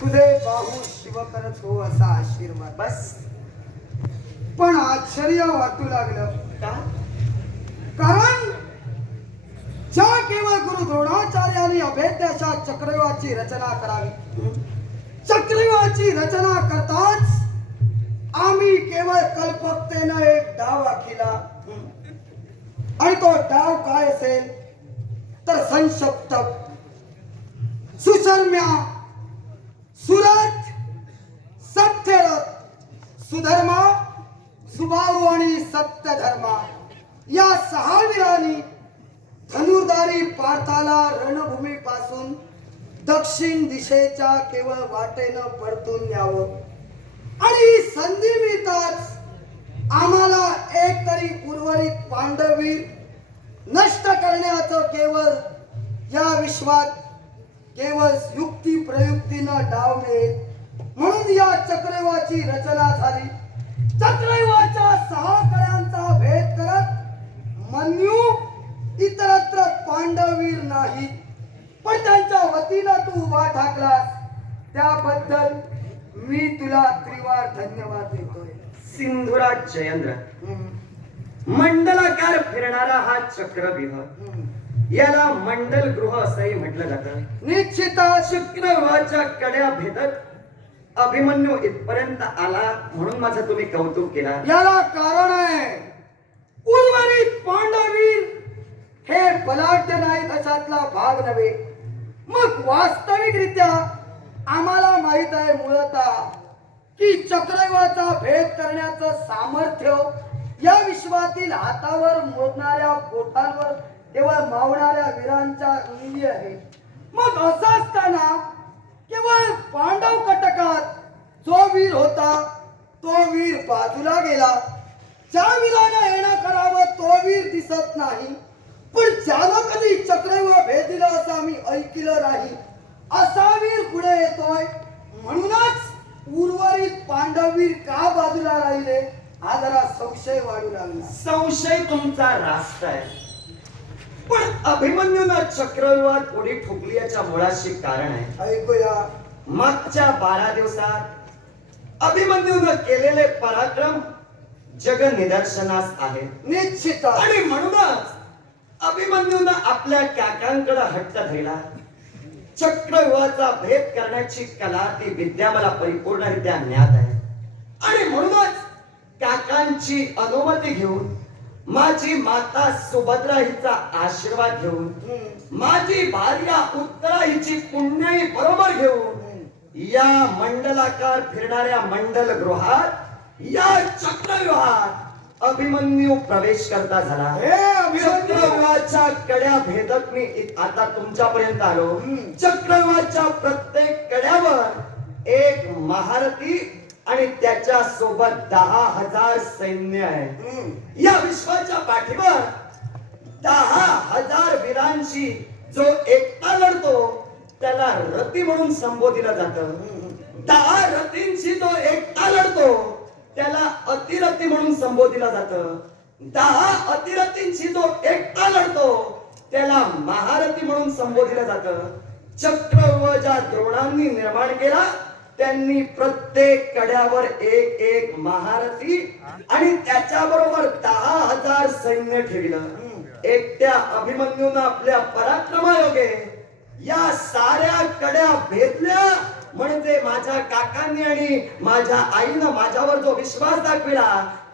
तुझे बाहू शिवकरच हो असा आशीर्वाद. बस. पण आश्चर्य वाटू लागलं. का? कारण ज्या केवळ गुरु द्रोणाचार्याने अभेद्याच्या चक्रव्यूहाची रचना करावी चक्रव्यूहाची रचना करताच आम्ही केवळ कल्पकतेनं एक डाव आखिला. आणि तो डाव काय असेल? तर संशप्तक सुसरम्या सुरत सत्य सुधर्मा सुभाव आणि सत्यधर्मा. या सहा वीरांनी धनुर्धारी पार्थाला रणभूमीपासून दक्षिण दिशेच्या केवळ वाटेनं परतून यावं आणि संधी मिळताच आम्हाला एक तरी उर्वरित पांडवीर नष्ट करण्याचं केवळ या विश्वात केवळ युक्ती प्रयुक्तीनं डाव मिळेल. म्हणून या चक्रव्यूहाची रचना झाली. चक्रव्यूहाच्या सहा कड्यांचा भेद करत मन्यू इतरत्र पांडवीर नाही. पण त्यांच्या वतीनं तू उभा ठाकलास त्याबद्दल मी तुला त्रिवार धन्यवाद देतोय. सिंधुराज जयेंद्र. मंडलाकार फिरणारा हा चक्रव्यूह. याला मंडल गृह असंही म्हटलं जातं. निश्चित शुक्रवाच्या कड्या भेदत अभिमन्यू इथपर्यंत आला म्हणून माझं तुम्ही कौतुक केला. याला कारण आहे उर्वरित पांडवीर हे बलाढ्य नाहीत अशातला भाग नव्हे. मग वास्तविकरित्या आम्हाला माहीत आहे मुळतः की चक्रव्यूहाचा भेद करण्याचं सामर्थ्य या विश्वातील हातावर मोडणाऱ्या बोटांवर केवळ मावणाऱ्या वीरांच्या अंगी आहे. मग असं असताना केवळ पांडव कटकात जो वीर होता तो वीर बाजूला गेला. ज्या वीरानं येणं करावं तो वीर दिसत नाही. पण ज्याला कधी चक्रेवर भेद असं आम्ही ऐकलं नाही. असा वीर पुढे येतोय. म्हणूनच उर्वरित पांडववीर का बाजूला राहिले? हा जरा संशय वाढू लागला. संशय तुमचा रास्त आहे. पण अभिमन्यूनं चक्रव्यूहात ठोकली याच्या मुळाशी कारण आहे? ऐकूया मागच्या बारा दिवसात अभिमन्यूनं केलेले पराक्रम जग निदर्शनास आहे. निश्चित. आणि म्हणूनच अभिमन्यूनं आपल्या काकांकडे हट्ट धरला. चक्रव्यूहाचा भेद करण्याची कला ती विद्या मला परिपूर्णरित्या ज्ञात आहे. आणि म्हणूनच काकांची अनुमती घेऊन माझी माता सुभद्रा हिचा आशीर्वाद घेऊन माझी भार्या उत्तरा हिची पुण्याई बरोबर घेऊन या मंडलाकार फिरणाऱ्या मंडल गृहात या चक्रव्यूहात अभिमन्यू प्रवेश करता झाला. हे चक्रव्यूहाच्या कड्या भेदक मी आता तुमच्यापर्यंत आलो. चक्रव्यूहाच्या प्रत्येक कड्यावर एक महारथी आणि त्याच्या सोबत दहा हजार सैन्य आहे. या विश्वाच्या पाठीवर दहा हजार वीरांशी जो एकटा लढतो त्याला रती म्हणून संबोधिलं जातं. दहा रथींशी जो एकटा लढतो त्याला अतिरथी म्हणून संबोधिलं जातं. दहा अतिरथींशी जो एकटा लढतो त्याला महारथी म्हणून संबोधिलं जातं. ज्या द्रोणांनी निर्माण केला त्यांनी प्रत्येक कड्यावर एक एक महारथी आणि त्याच्याबरोबर दहा हजार सैन्य ठेवलं. एकट्या अभिमन्यून आपल्या पराक्रमायोगे या साऱ्या कड्या भेदल्या. म्हणजे माझ्या काकांनी आणि माझ्या आईनं माझ्यावर जो विश्वास दाखविला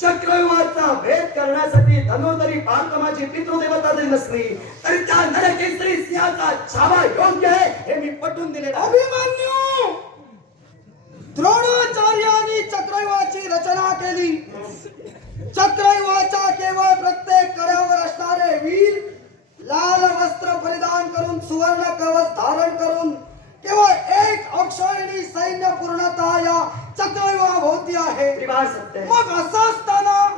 चक्रव्यूहाचा भेद करण्यासाठी धनुर्धरी पार्थ पितृदेवता जरी नसली तरी त्या नरकेसरी सिंहाचा छावा योग्य आहे हे मी पटवून दिले अभिमान द्रोणाचार्यांनी चक्रव्यूहाची केली चक्रव्यूहाच्या केवळ प्रत्येक कड्यावर असणारे वीर. लाल वस्त्र परिधान करून सुवर्ण कवच धारण करून केवळ एक अक्षयणी सैन्य पूर्णतः या त्रिवार सत्य. आहे. मग असं असताना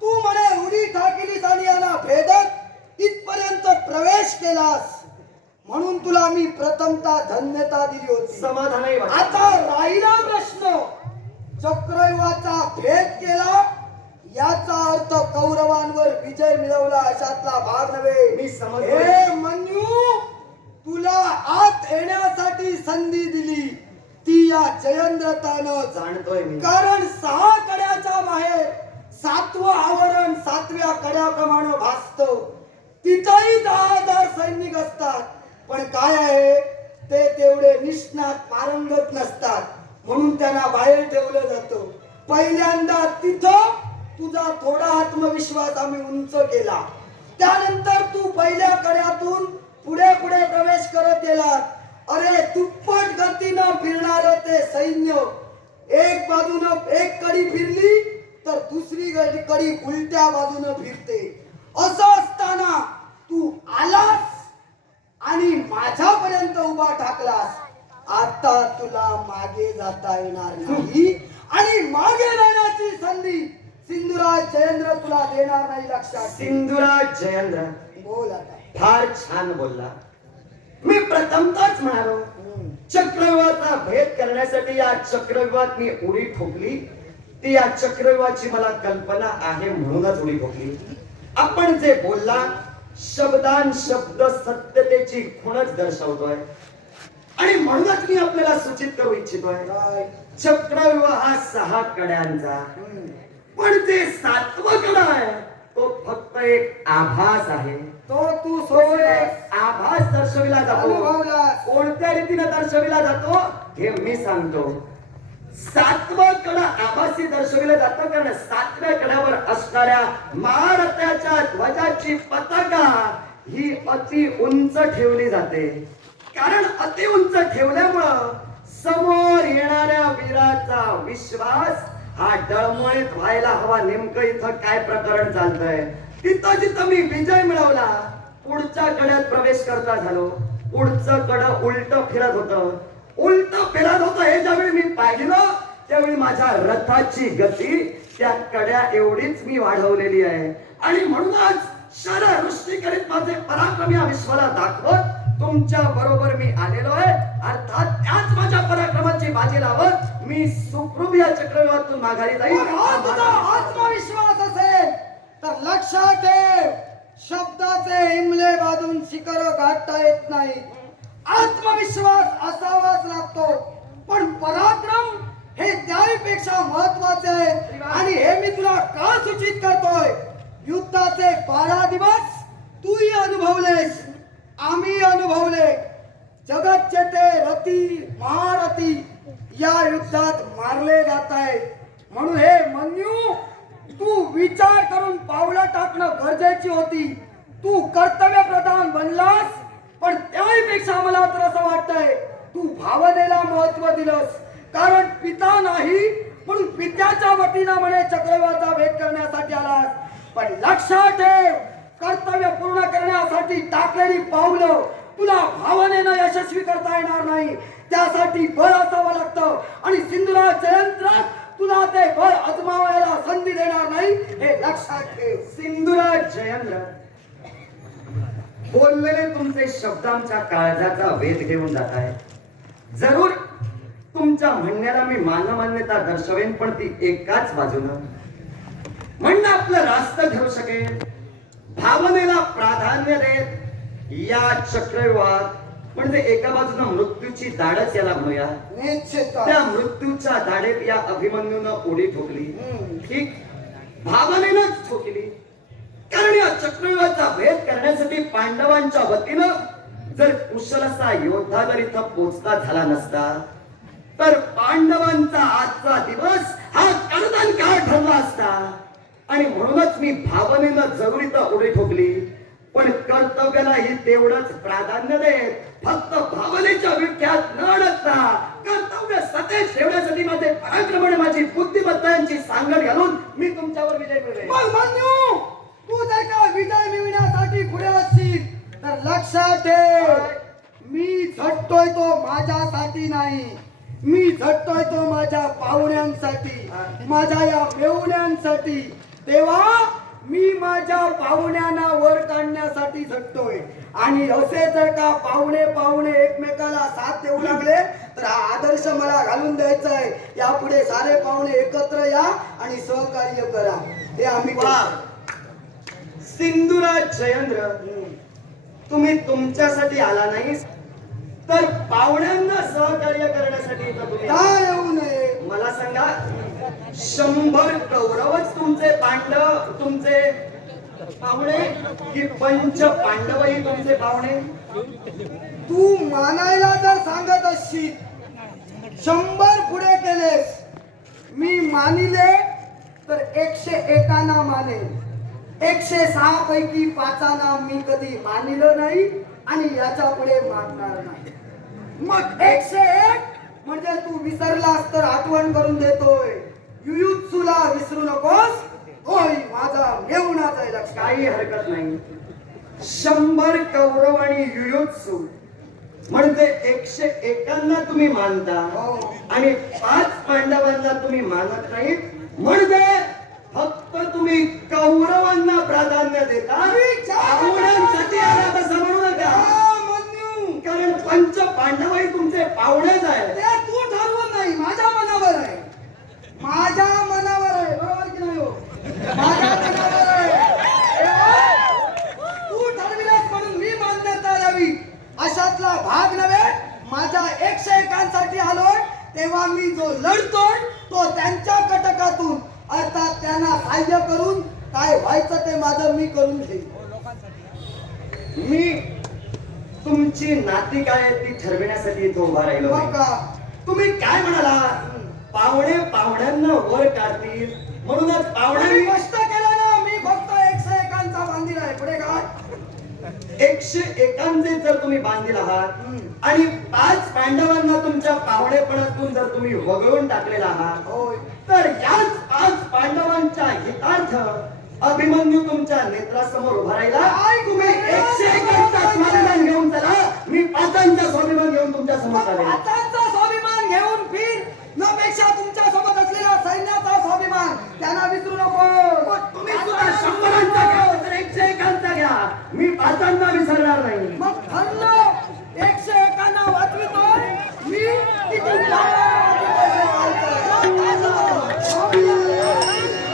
तू म्हणे उडी टाकलीस आणि याला भेदत इथपर्यंत प्रवेश केलास. म्हणून तुला मी प्रथमता धन्यता दिली होती. समाधानही वाटतं. आता राहिला प्रश्न. चक्रव्यूहाचा भेद केला याचा अर्थ कौरवांवर विजय मिळवला अशातला भाग नव्हे. मी समजलोय. हे मन्यू तुला आत येण्यासाठी जयंद्रतानं जाणतोय कारण सहा कड्याच्या बाहेर सातवं आवरण सातव्या कड्याप्रमाणे भासत. तिथंही दहा हजार सैनिक असतात पण काय आहे ते तेवढे निष्णात पारंगत नसतात. म्हणून त्यांना बाहेर ठेवलं जातं. पहिल्यांदा तिथं तुझा थोडा आत्मविश्वास आम्ही उंच केला. त्यानंतर तू पहिल्या कड्यातून पुढे पुढे प्रवेश करत गेलात अरे दुप्पट गतीनं फिरणार ते सैन्य. एक बाजूनं एक कडी फिरली तर दुसरी कडी उलट्या बाजूनं फिरते. असं असताना तू आलास आणि माझ्यापर्यंत उभा ठाकलास. आता तुला मागे जाता येणार नाही. आणि मागे जाण्याची संधी सिंधुराज जयेंद्र तुला देणार नाही लक्षात. ठेव. सिंधुराज जयेंद्र. बोल आता. फार छान बोलला. मी प्रथमतच म्हणालो. चक्रव्यूहाचा भेद करण्यासाठी या चक्रव्यूहात मी उडी ठोकली. ती या चक्रव्यूहाची मला कल्पना आहे म्हणूनच उडी ठोकली. आपण जे बोलला शब्दान शब्द सत्यतेची खुणच दर्शवतोय. आणि म्हणूनच मी आपल्याला सूचित करू इच्छितोय. काय? चक्रव्यूह हा सहा कड्यांचा. पण ते सातवं कडा आहे. तो फक्त एक आभास आहे. तो तू आभास दर्शविला जातो. कोणत्या रीतीने दर्शविला जातो? हे मी सांगतो. सातवा कडा आभासी दर्शविलं जातं कारण सातव्या कड्यावर असणाऱ्या महारथाच्या ध्वजाची पताका ही अति उंच ठेवली जाते. कारण अति उंच ठेवल्यामुळं समोर येणाऱ्या वीराचा विश्वास हा डळमळीत व्हायला हवा. नेमकं इथं काय प्रकरण चालतंय? तिथं जिथं मी विजय मिळवला पुढच्या कड्यात प्रवेश करता झालो. पुढचं कड उलट फिरत होतं. उलट फिरत होतं हे ज्यावेळी मी पाहिलं त्यावेळी माझ्या रथाची गती त्या कड्या एवढीच मी वाढवलेली आहे. आणि म्हणूनच शरवृष्टी करीत माझे पराक्रम या विश्वाला दाखवत तुमच्या बरोबर मी आलेलो आहे. अर्थात त्याच माझ्या पराक्रमाची बाजी लावत मी सुखरूप या चक्रव्यूहातून माघारी जाईल हा तुझा आत्मविश्वास असेल. तर लक्षात ठेव. शब्दाचे हिमले बांधून शिखर गाठता येत नाही. आत्मविश्वास असावाच लागतो. पण पराक्रम हे त्याहीपेक्षा महत्त्वाचे आहे. आणि हे मी तुला का सूचित करतोय? युद्धाचे बारा दिवस तूही अनुभवलेस. आम्ही अनुभवले जगतचे ते रती महारथी या युद्धात मारले जात आहे. म्हणून हे मन्यू तू विचार करून पावलं टाकणं गरजेची होती. तू कर्तव्य प्रधान बनलास पण त्याहीपेक्षा मला तर असं वाटतंय तू भावनेला महत्त्व दिलंस. कारण पिता नाही म्हणून पित्याच्या वतीनं म्हणे चक्रवाचा भेद करण्यासाठी आलास. पण लक्षात ठेव कर्तव्य पूर्ण करण्यासाठी टाकलेली पावलं तुला भावनेनं यशस्वी करता येणार नाही. त्यासाठी बळ असावं लागतं आणि सिंधुराज जयंत्रात तुला ते बळ अजमावायला संधी देणार नाही हे लक्षात ठेव. सिंधुराज जयेंद्र बोललेले तुमचे शब्द आमच्या काळजाचा वेध घेऊन जात आहे जरूर तुमच्या म्हणण्याला मी मानमान्यता दर्शवेन पण ती एकाच बाजूनं. म्हणणं आपलं रास्त ठरू शकेल. भावनेला प्राधान्य देत या चक्रव्यूहात म्हणजे एका बाजूनं मृत्यूची दाडच याला म्हणूया. त्या मृत्यूच्या दाढेत या अभिमन्यूनं उडी ठोकली. ठीक? भावनेनंच ठोकली. कारण या चक्रव्यूहाचा भेद करण्यासाठी पांडवांच्या वतीनं जर कुशल असा योद्धा जर इथं पोचता झाला नसता तर पांडवांचा आजचा दिवस हा कर्दन काळ ठरला असता. आणि म्हणूनच मी भावनेनं जरूर इथं उडी ठोकली. पण कर्तव्यालाही तेवढंच प्राधान्य देत फक्त भावनेच्या विख्यात न अडकता कर्तव्य सतेज ठेवण्यासाठी माझे पराक्रम आणि माझी बुद्धिमत्तांची सांगड घालून मी तुमच्यावर विजय मग मन्यू तू जर का विजय मिळवण्यासाठी पुढे असशील तर लक्षात ठेव. मी झटतोय तो माझ्यासाठी नाही. मी झटतोय तो माझ्या पाहुण्यांसाठी माझ्या या मेहुण्यांसाठी. तेव्हा मी माझ्या पाहुण्यांना वर काढण्यासाठी झटतोय. आणि असे जर का पाहुणे पाहुणे एकमेकाला साथ देऊ लागले तर हा आदर्श मला घालून द्यायचा आहे यापुढे सारे पाहुणे एकत्र या आणि सहकार्य करा. हे आम्ही. सिंधुराज जयेंद्र तुम्ही तुमच्यासाठी आला नाही तर पाहुण्यांना सहकार्य करण्यासाठी इथं तुम्ही आला. काय का शंभर कौरवच तुमचे पांडव तुमचे पाहुणे कि पंच पांडवही तुमचे पाहुणे? तू मानायला जर सांगत असशील. शंभर पुढे केलेस. मी मानिले तर एकशे एकाना माने. एकशे सहा पैकी पाचाना मी कधी मानिलं नाही आणि याच्यापुढे मानणार नाही. मग एकशे एक म्हणजे तू विसरलास तर आठवण करून देतोय. युयुत्सुला विसरू नकोस. होय माझा मेहुणाचा लक्ष काही हरकत नाही. शंभर कौरव आणि युयोत्सु. म्हणजे एकशे एकांना तुम्ही मानता हो. आणि पाच पांडवांना तुम्ही मानत नाही. म्हणजे फक्त तुम्ही कौरवांना प्राधान्य देता. पाहुण्यांसाठी आला तसं म्हणू नका. हा. कारण पंच पांडवही तुमचे पाहुणेच आहेत ते तू ठरवत नाही माझ्या मनावर आहे माझ्या मनावर आहे बरोबर की नाही हो? माझ्या मनावर आहे हे बघ, तू ठरविलास म्हणून मी मान्यता द्यावी अशातला भाग नव्हे माझ्या एकशे एकांसाठी आलोय तेव्हा मी जो लढतोय तो त्यांच्या कटकातून अर्थात त्यांना सहाय्य करून काय व्हायचं ते माझं मी करून घेईन. मी तुमची नाती काय ती ठरविण्यासाठी इथं उभा राहिलो तुम्ही काय म्हणाला? पाहुणे पाहुण्यांना वर काढतील म्हणूनच तुम्ही पाहुण्यांनी कष्ट केलं ना मी फक्त एकशे एकांचा बांधील आहे पुढे काय एकशे एकांचे जर तुम्ही बांधील आहात. आणि पाच पांडवांना तुमच्या पाहुणेपणातून जर तुम्ही वगळून टाकलेला आहात होय. तर याच पाच पांडवांच्या हितार्थ अभिमन्यू तुमच्या नेत्रासमोर उभा राहिला. तुम्ही एकशे एकांचा स्वाभिमान घेऊन चला. मी पाचांचा स्वाभिमान घेऊन तुमच्यासमोर चालेल.